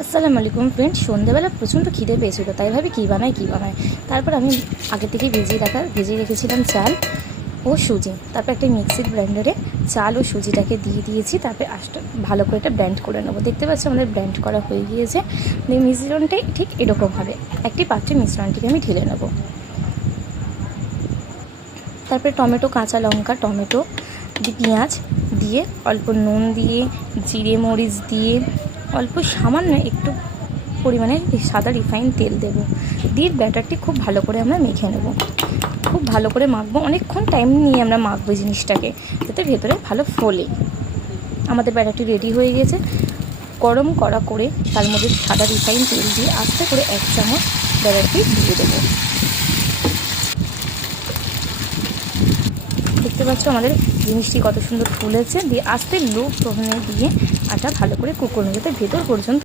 আসসালামু আলাইকুম ফ্রেন্ড, সন্ধ্যাবেলা প্রচণ্ড খিদে পেয়েছিল, তাই ভাবি কী বানাই। তারপর আমি আগে থেকে ভেজিয়ে রেখেছিলাম চাল ও সুজি। তারপর একটা মিক্সির ব্লেন্ডারে চাল ও সুজিটাকে দিয়ে দিয়েছি। তারপরে ভালো করে এটা ব্লেন্ড করে নেবো। দেখতে পাচ্ছি আমাদের ব্লেন্ড করা হয়ে গিয়েছে। মিশ্রণটাই ঠিক এরকম হবে। একটি পাত্রে মিশ্রণটিকে আমি ঢেলে নেব। তারপরে টমেটো, কাঁচা লঙ্কা, টমেটো দিয়ে পেঁয়াজ দিয়ে অল্প নুন দিয়ে জিরে মরিচ দিয়ে অল্প সামান্য একটু পরিমাণে সাদা রিফাইন তেল দেব। দিয়ে ব্যাটারটি খুব ভালো করে আমরা মেখে নেব। খুব ভালো করে মাখবো, অনেকক্ষণ টাইম নিয়ে আমরা মাখবো জিনিসটাকে, যাতে ভেতরে ভালো ফোলে। আমাদের ব্যাটারটি রেডি হয়ে গেছে। গরম করা করে তার মধ্যে সাদা রিফাইন তেল দিয়ে আস্তে করে 1 চামচ ব্যাটারটি দিয়ে দেবো। দেখতে পাচ্ছ আমাদের জিনিসটি কত সুন্দর ফুলেছে। দিয়ে আস্তে লো ওভেনে দিয়ে আটা ভালো করে কুক করতে, যাতে ভেতর পর্যন্ত